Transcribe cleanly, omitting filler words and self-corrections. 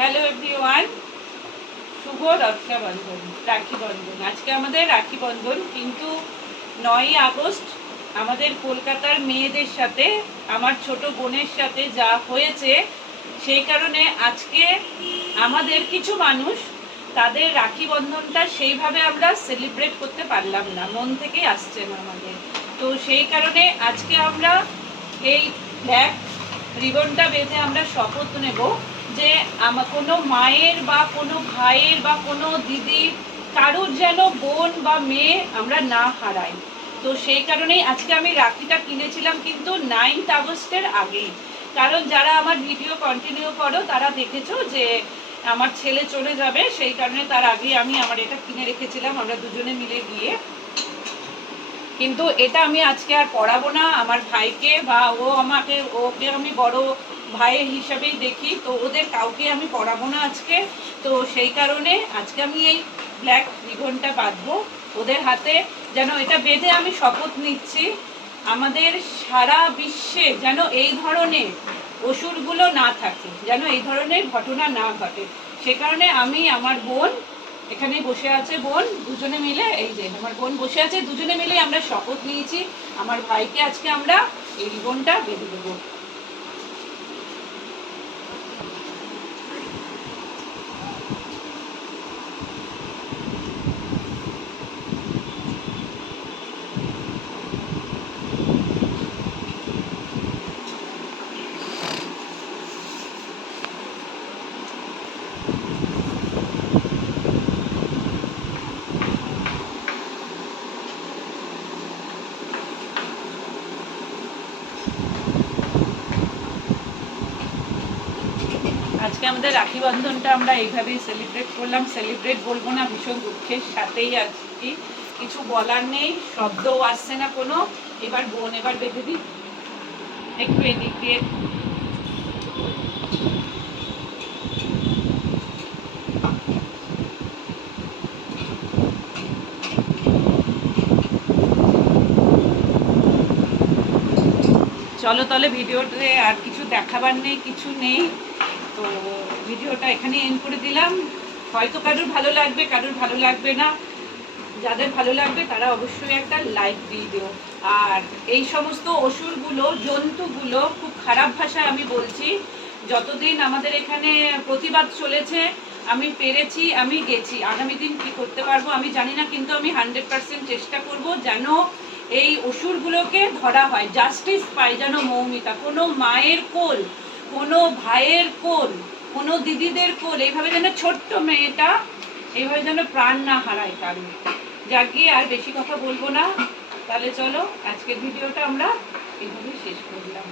Hello everyone, শুভ রক্ষাবন্ধন, রাখি বন্ধন। আজকে আমাদের রাখি বন্ধন, কিন্তু 9ই আগস্ট আমাদের কলকাতার মেয়েদের সাথে, আমার ছোট বোনের সাথে যা হয়েছে, সেই কারণে আজকে আমাদের কিছু মানুষ তাদের রাখি বন্ধনটা সেইভাবে আমরা সেলিব্রেট করতে পারলাম না, মন থেকে আসছে না আমাদের। তো সেই কারণে আজকে আমরা এই ব্ল্যাক রিবনটা বেঁধে আমরা শপথ নেব যে কোনো মায়ের বা কোনো ভাইয়ের বা কোনো দিদির কারোর যেন বোন বা মেয়ে আমরা না হারাই। তো সেই কারণেই আজকে আমি রাখিটা কিনেছিলাম, কিন্তু 9th আগস্টের আগেই। কারণ যারা আমার ভিডিও কন্টিনিউ করো তারা দেখেছো যে আমার ছেলে চলে যাবে, সেই কারণে তার আগে আমি আমার এটা কিনে রেখেছিলাম, আমরা দুজনে মিলে গিয়ে। কিন্তু এটা আমি আজকে আর পড়াবো না আমার ভাইকে, বা ওকে আমি বড় ভাইয়ের হিসাবেই দেখি, তো ওদের কাউকে আমি পড়াবো না আজকে। তো সেই কারণে আজকে আমি এই ব্ল্যাক রিবনটা বাঁধবো ওদের হাতে, যেন এটা বেঁধে আমি শপথ নিচ্ছি আমাদের সারা বিশ্বে যেন এই ধরনের অসুরগুলো না থাকে, যেন এই ধরনের ঘটনা না ঘটে। সে কারণে আমি আমার বোন এখানে বসে আছে, বোন দুজনে মিলে, এই যে আমার বোন বসে আছে, দুজনে মিলে আমরা শপথ নিয়েছি আমার ভাইকে আজকে আমরা এই রিবনটা বেঁধে দেবো। আজকে আমাদের রাখি বন্ধনটা আমরা এইভাবেই সেলিব্রেট করলাম। সেলিব্রেট বলবো না, ভীষণ দুঃখের সাথেই আজকে কিছু বলার নেই, শব্দও আসছে না কোনো। এবার বোন এবার বেঁধে দিই, একটু এদিক দিয়ে। চলো তাহলে, ভিডিওতে আর কিছু দেখাবার নেই, কিছু নেই, তো ভিডিওটা এখানে এন্ড করে দিলাম। হয়তো কারোর ভালো লাগবে, কারোর ভালো লাগবে না। যাদের ভালো লাগবে তারা অবশ্যই একটা লাইক দিয়ে দিও। আর এই সমস্ত অসুরগুলো, জন্তুগুলো, খুব খারাপ ভাষায় আমি বলছি, যতদিন আমাদের এখানে প্রতিবাদ চলেছে, আমি পেরেছি, আমি গেছি। আগামী দিন কী করতে পারবো আমি জানি না, কিন্তু আমি 100% চেষ্টা করব যেন এই অসুরগুলোকে ধরা হয়, জাস্টিস পায় যেন মৌমিতা। কোনো মায়ের কোল, কোনো ভাইয়ের কোল, কোনো দিদিদের কোল, এইভাবে যেন ছোট্ট মেয়েটা এইভাবে যেন প্রাণ না হারায় কারো। যাকে আর বেশি কথা বলবো না, তাহলে চলো আজকের ভিডিওটা আমরা এইভাবেই শেষ করলাম।